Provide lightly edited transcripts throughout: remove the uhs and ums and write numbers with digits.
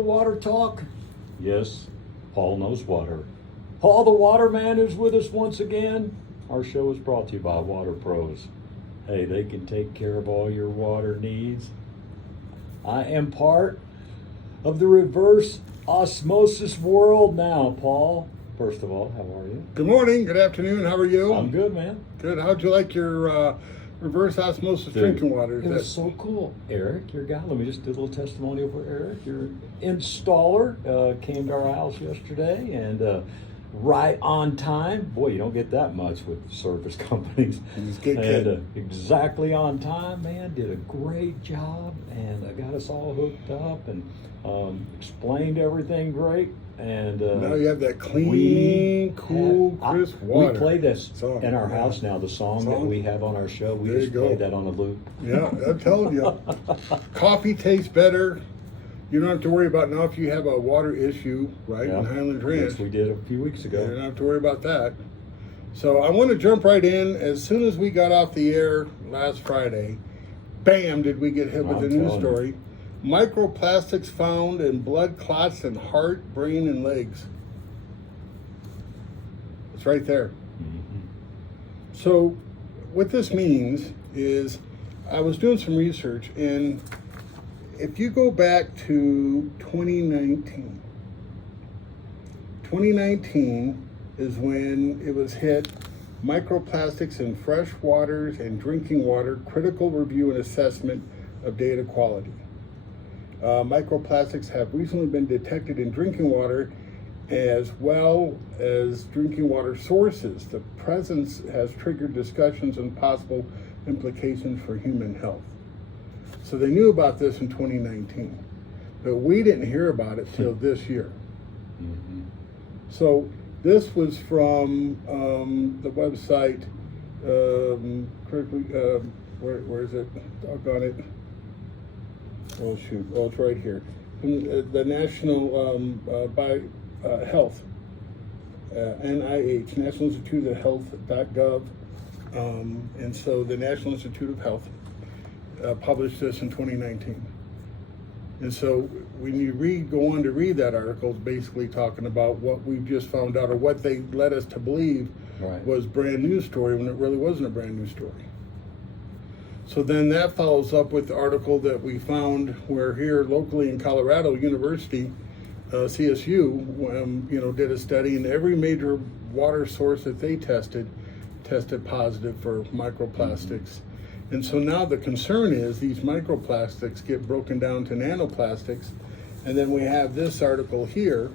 Water talk? Yes, Paul knows water. Paul the Waterman is with us once again. Our show is brought to you by Water Pros. Hey, they can take care of all your water needs. I am part of the reverse osmosis world now, Paul. First of all, how are you? Good morning, good afternoon, how are you? I'm good, man. Good. How'd you like your reverse osmosis Dude, drinking water? It was so cool. Eric, your guy, let me just do a little testimonial for Eric. Your installer came to our house yesterday and right on time. Boy, you don't get that much with service companies. He's a good And kid. exactly on time, man. Did a great job and got us all hooked up and explained everything great. And Now you have that clean, cool, crisp water. We play this Song, in our yeah. house now. The song that we have on our show, we There just you go. play that on a loop. Yeah, I'm telling you. Coffee tastes better. You don't have to worry about now if you have a water issue, right, in Highland Ranch. Yes, we did a few weeks You ago. don't have to worry about that. So I want to jump right in. As soon as we got off the air last Friday, bam, did we get hit with I'm a news telling you. story. Microplastics found in blood clots in heart, brain, and legs. It's right there. Mhm. So what this means is I was doing some research, and if you go back to 2019 is when it was hit, microplastics in fresh waters and drinking water, critical review and assessment of data quality. Microplastics have recently been detected in drinking water as well as drinking water sources. The presence has triggered discussions on possible implications for human health. So they knew about this in 2019, but we didn't hear about it till this year. Mhm. So this was from the website, where is it? Doggone it. Oh shoot, oh it's right here. The National Health, NIH, National Institute of Health.gov, and so the National Institute of Health published this in 2019. And so when you go on to read that article, it's basically talking about what we just found out, or what they led us to believe Right. was brand new story when it really wasn't a brand new story. So then that follows up with the article that we found where here locally in Colorado University, CSU, did a study, and every major water source that they tested positive for microplastics. And so now the concern is these microplastics get broken down to nanoplastics, and then we have this article here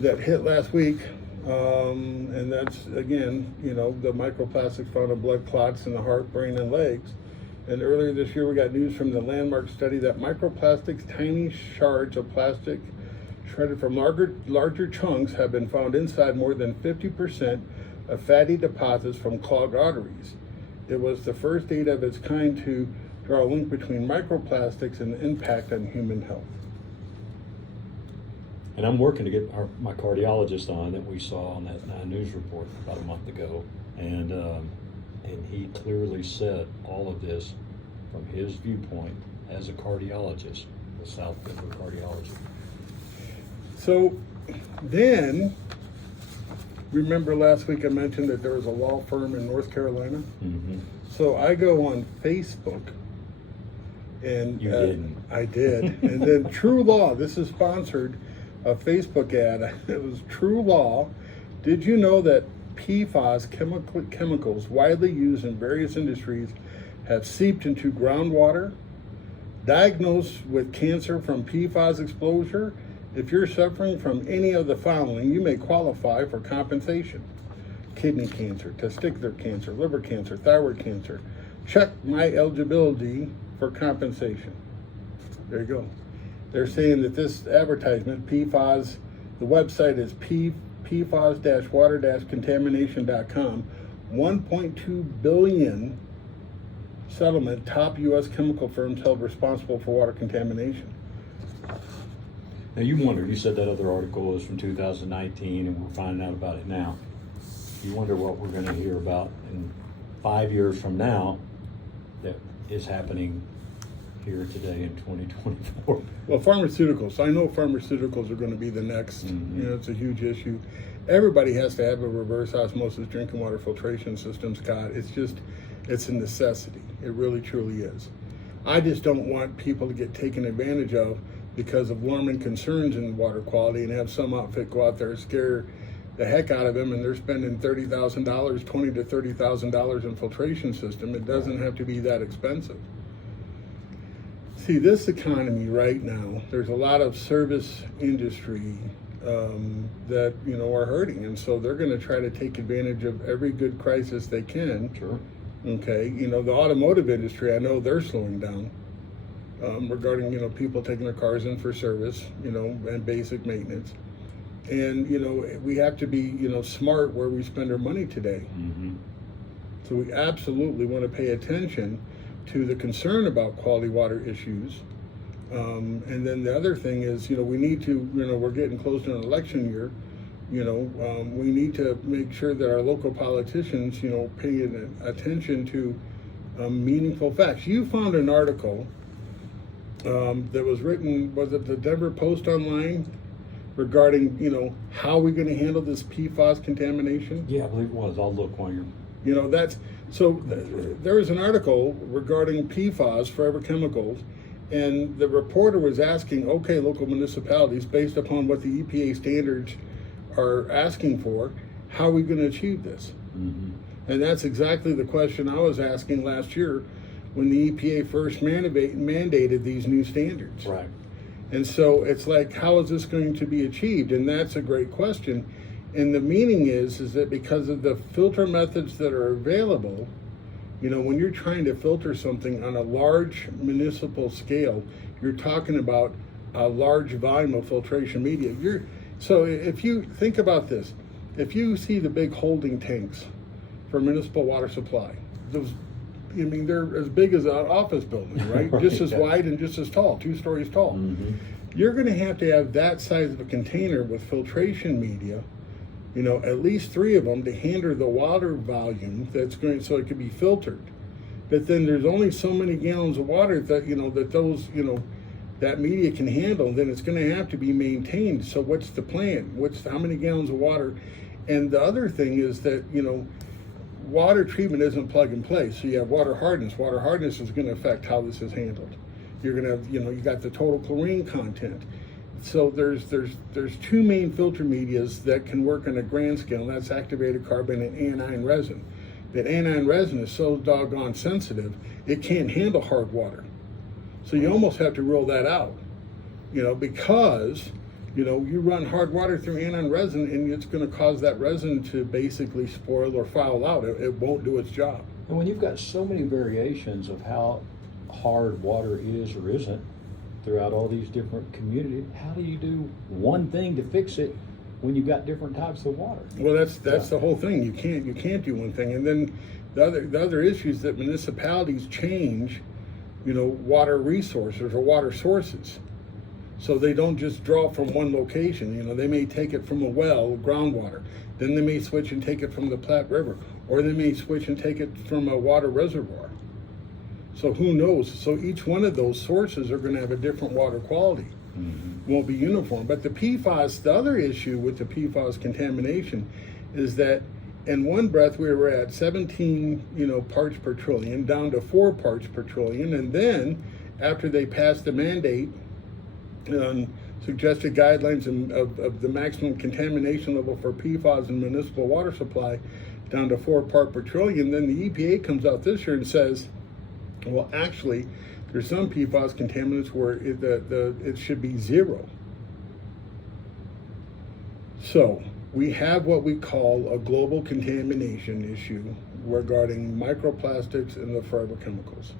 that hit last week, and that's again, the microplastics found in blood clots in the heart, brain, and legs. And earlier this year, we got news from the landmark study that microplastics, tiny shards of plastic shredded from larger chunks, have been found inside more than 50% of fatty deposits from clogged arteries. It was the first data of its kind to draw a link between microplastics and the impact on human health. And I'm working to get my cardiologist on that we saw on that news report about a month ago, and he clearly said all of this from his viewpoint as a cardiologist, the South Denver cardiologist. So then, remember last week I mentioned that there was a law firm in North Carolina? Mm-hmm. So I go on Facebook, and You didn't. I did. And then True Law, this is sponsored, a Facebook ad. It was True Law. Did you know that PFAS chemicals widely used in various industries have seeped into groundwater? Diagnosed with cancer from PFAS exposure, if you're suffering from any of the following, you may qualify for compensation: kidney cancer, testicular cancer, liver cancer, thyroid cancer. Check my eligibility for compensation. There you go. They're saying that this advertisement, PFAS, the website is pfas-water-contamination.com, 1.2 billion settlement, top U.S. chemical firms held responsible for water contamination. Now you wondered, you said that other article was from 2019 and we're finding out about it now. You wonder what we're going to hear about in 5 years from now that is happening here today in 2024. Well, pharmaceuticals. I know pharmaceuticals are going to be the next. Mhm. You know, it's a huge issue. Everybody has to have a reverse osmosis drinking water filtration system, Scott. It's a necessity. It really, truly is. I just don't want people to get taken advantage of because of alarming concerns in water quality and have some outfit go out there and scare the heck out of them, and they're spending $30,000, $20,000 to $30,000 in filtration system. It doesn't have to be that expensive. See, this economy right now, there's a lot of service industry that are hurting, and so they're going to try to take advantage of every good crisis they can. Sure. Okay, the automotive industry, I know they're slowing down regarding people taking their cars in for service, and basic maintenance. And we have to be smart where we spend our money today. Mm-hmm. So we absolutely want to pay attention to the concern about quality water issues. And then the other thing is, we need to, we're getting close to an election year. We need to make sure that our local politicians, pay attention to meaningful facts. You found an article that was written, was it the Denver Post Online, regarding, how we're going to handle this PFAS contamination? Yeah, I believe it was. I'll look while you're. There was an article regarding PFAS, forever chemicals, and the reporter was asking, okay, local municipalities, based upon what the EPA standards are asking for, how are we going to achieve this? Mm-hmm. And that's exactly the question I was asking last year when the EPA first mandated these new standards. Right. And so it's like, how is this going to be achieved? And that's a great question. And the meaning is that because of the filter methods that are available, when you're trying to filter something on a large municipal scale, you're talking about a large volume of filtration media. So if you think about this, if you see the big holding tanks for municipal water supply, they're as big as an office building, right? Right, Just as yeah. wide and just as tall, 2 stories tall. Mm-hmm. You're going to have that size of a container with filtration media, at least 3 of them to handle the water volume that's going, so it can be filtered. But then there's only so many gallons of water that, that those, that media can handle. Then it's going to have to be maintained. So what's the plan? How many gallons of water? And the other thing is that, water treatment isn't plug and play. So you have water hardness. Water hardness is going to affect how this is handled. You're going to have, you got the total chlorine content. So there's 2 main filter medias that can work on a grand scale, and that's activated carbon and aniline resin. That aniline resin is so doggone sensitive, it can't handle hard water. So you almost have to rule that out, because, you run hard water through aniline resin and it's going to cause that resin to basically spoil or foul out. It won't do its job. And when you've got so many variations of how hard water is or isn't throughout all these different communities, how do you do one thing to fix it when you've got different types of water? Well, that's the whole thing. You can't do one thing. And then the other issue is that municipalities change, water resources or water sources. So they don't just draw from one location. They may take it from a well, groundwater. Then they may switch and take it from the Platte River, or they may switch and take it from a water reservoir. So who knows? So each one of those sources are going to have a different water quality. Mm-hmm. Won't be uniform. But the PFAS, the other issue with the PFAS contamination is that in one breath we were at 17, parts per trillion, down to 4 parts per trillion. And then after they passed the mandate on suggested guidelines of the maximum contamination level for PFAS in municipal water supply down to 4 parts per trillion, then the EPA comes out this year and says, well, actually, there's some PFAS contaminants where it should be 0. So we have what we call a global contamination issue regarding microplastics and the forever chemicals.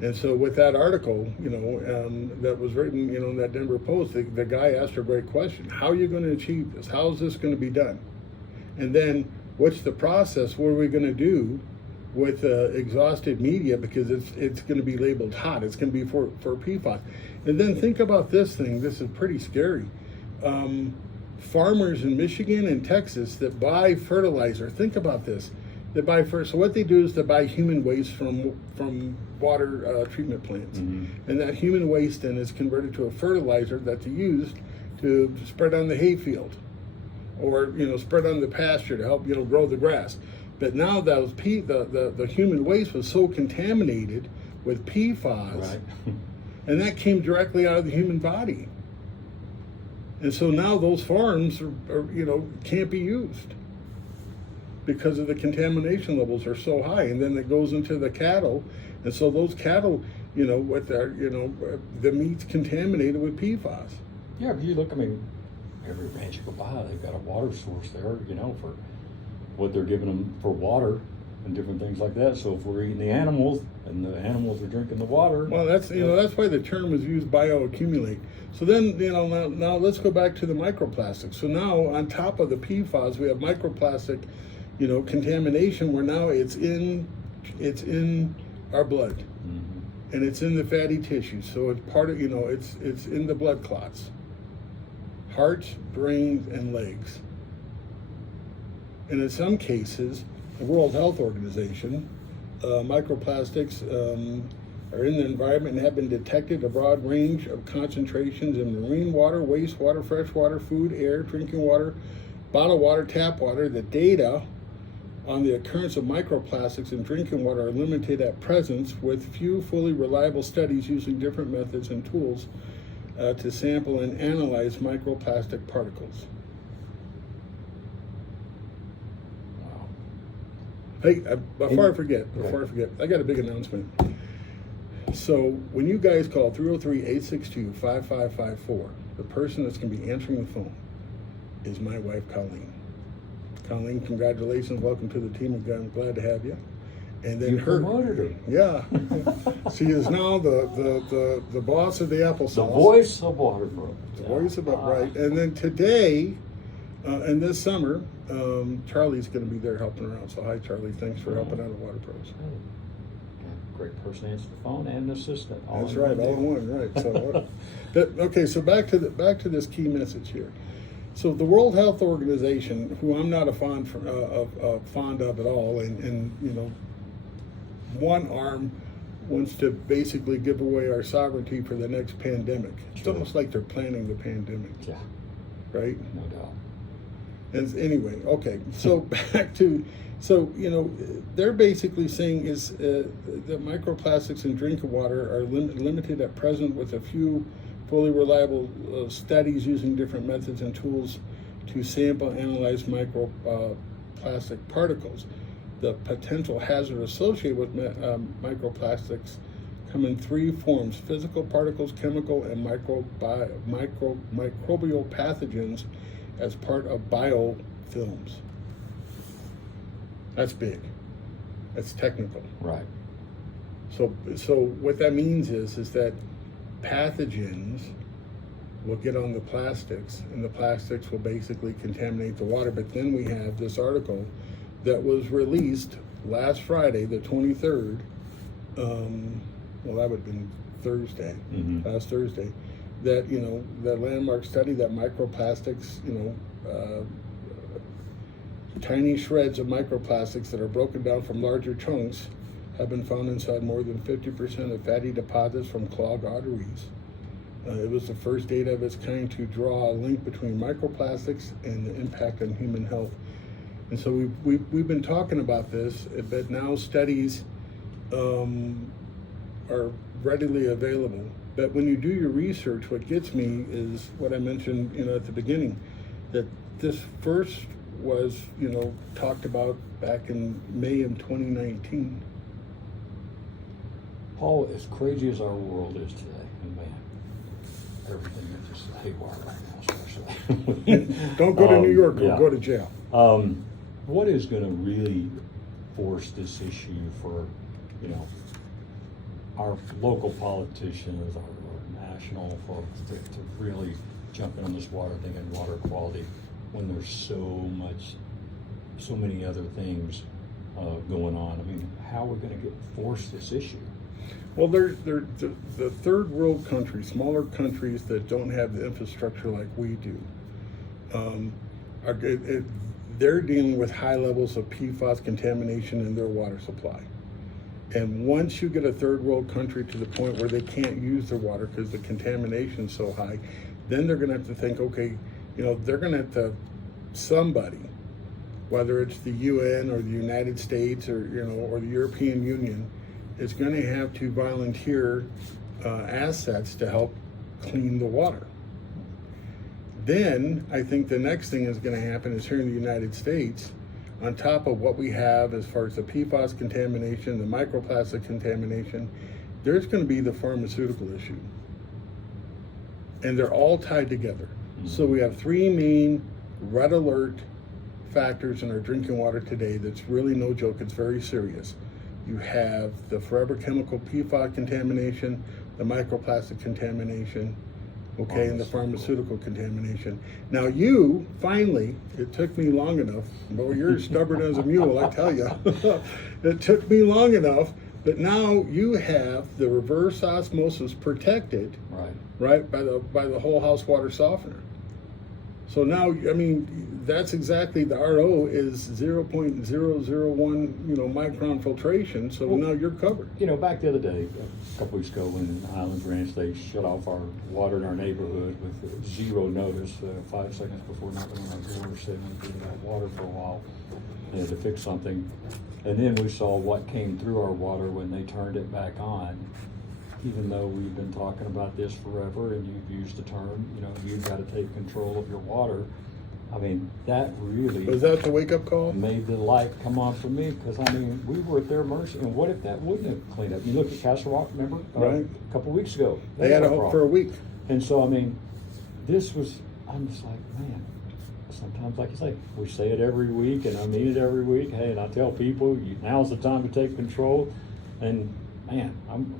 And so with that article, that was written, in that Denver Post, the guy asked a great question. How are you going to achieve this? How is this going to be done? And then what's the process? What are we going to do with exhausted media, because it's going to be labeled hot. It's going to be for PFAS. And then think about this thing. This is pretty scary. Farmers in Michigan and Texas that buy fertilizer, think about this. They buy first. So what they do is they buy human waste from water treatment plants, and that human waste then is converted to a fertilizer that they use to spread on the hayfield, or spread on the pasture to help grow the grass. But now those the human waste was so contaminated with PFAS, Right. and that came directly out of the human body. And so now those farms are can't be used because of the contamination levels are so high, and then it goes into the cattle, and so those cattle, with their the meat's contaminated with PFAS. Yeah, but you look, I mean, every ranch you go by, they've got a water source there, for what they're giving them for water and different things like that. So if we're eating the animals and the animals are drinking the water. Well, that's that's why the term is used, bioaccumulate. So then now let's go back to the microplastics. So now on top of the PFAS, we have microplastic, contamination, where now it's in our blood, and it's in the fatty tissue. So it's part of it's in the blood clots, hearts, brains, and legs. And in some cases, the World Health Organization, microplastics are in the environment and have been detected a broad range of concentrations in marine water, wastewater, freshwater, food, air, drinking water, bottled water, tap water. The data on the occurrence of microplastics in drinking water are limited at present, with few fully reliable studies using different methods and tools to sample and analyze microplastic particles. Wow. Hey, before I forget, I got a big announcement. So when you guys call 303-862-5554, the person that's going to be answering the phone is my wife, Colleen. Colleen, congratulations. Welcome to the team. I'm glad to have you. And then You promoted her. Yeah. She is now the boss of the applesauce. The voice of Waterpro. The voice of it, right. And then today, and this summer, Charlie's going to be there helping her out. So hi, Charlie. Thanks for helping out at Water Pros. Great person to answer the phone and an assistant. That's right, all in one, right. So, okay, so back to this key message here. So the World Health Organization, who I'm not a fond of at all, and one arm wants to basically give away our sovereignty for the next pandemic. It's True. almost like they're planning the pandemic, Yeah, right? no doubt. And anyway, okay, so back to, they're basically saying is that microplastics in drinking water are limited at present, with a few fully reliable studies using different methods and tools to sample and analyze microplastic particles. The potential hazard associated with microplastics come in three forms: physical particles, chemical, and microbial pathogens as part of biofilms. That's big. That's technical. Right. So what that means is that pathogens will get on the plastics, and the plastics will basically contaminate the water. But then we have this article that was released last Friday, the 23rd. Well, that would have been Thursday, last Thursday. That the landmark study that microplastics, tiny shreds of microplastics that are broken down from larger chunks have been found inside more than 50% of fatty deposits from clogged arteries. It was the first data of its kind to draw a link between microplastics and the impact on human health. And so we've been talking about this, but now studies are readily available. But when you do your research, what gets me is what I mentioned, at the beginning, that this first was, talked about back in May of 2019. Paul, as crazy as our world is today, and man, everything is just haywire right now, especially. Don't go to New York, or yeah. go to jail. What is going to really force this issue for, our local politicians, our national folks to really jump in on this water thing and water quality when there's so many other things going on? I mean, how are we going to force this issue? Well, they're the third world countries, smaller countries that don't have the infrastructure like we do. they're dealing with high levels of PFAS contamination in their water supply. And once you get a third world country to the point where they can't use their water because the contamination's so high, then they're gonna have to think, okay, they're gonna have to, somebody, whether it's the UN or the United States or the European Union, is gonna have to volunteer assets to help clean the water. Then I think the next thing is gonna happen is here in the United States, on top of what we have as far as the PFAS contamination, the microplastic contamination, there's going to be the pharmaceutical issue. And they're all tied together. Mm-hmm. So we have three main red alert factors in our drinking water today that's really no joke, it's very serious. You have the forever chemical PFAS contamination, the microplastic contamination, and the pharmaceutical contamination. Now you, finally, it took me long enough, but you're stubborn as a mule, I tell you. It took me long enough, but now you have the reverse osmosis protected, right, by the whole house water softener. So now, that's exactly, the RO is 0.001, micron filtration, so now you're covered. Back the other day, a couple weeks ago, when in Highlands Ranch, they shut off our water in our neighborhood with zero notice, 5 seconds before knocking on our door, saying we didn't have water for a while. They had to fix something. And then we saw what came through our water when they turned it back on. Even though we've been talking about this forever, and you've used the term, you've got to take control of your water. That really was that the wake-up call? Made the light come on for me, because we were at their mercy. And what if that wouldn't have cleaned up? You look at Castle Rock, remember? Right. A couple of weeks ago. They had a hope for a week. And so, this was, I'm just like, man, sometimes, like you say, we say it every week, and I mean it every week. Hey, and I tell people, now's the time to take control. And man,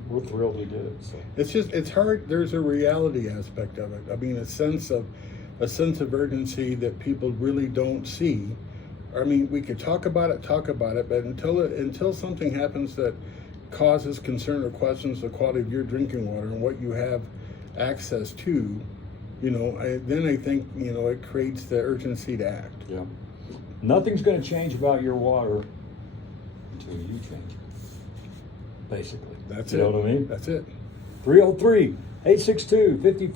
we're thrilled we did it. So. It's hard. There's a reality aspect of it. A sense of urgency that people really don't see. We could talk about it, but until something happens that causes concern or questions the quality of your drinking water and what you have access to, then I think, it creates the urgency to act. Yeah. Nothing's going to change about your water until you change it. Basically. That's it. You know what I mean? That's it. 303-862-50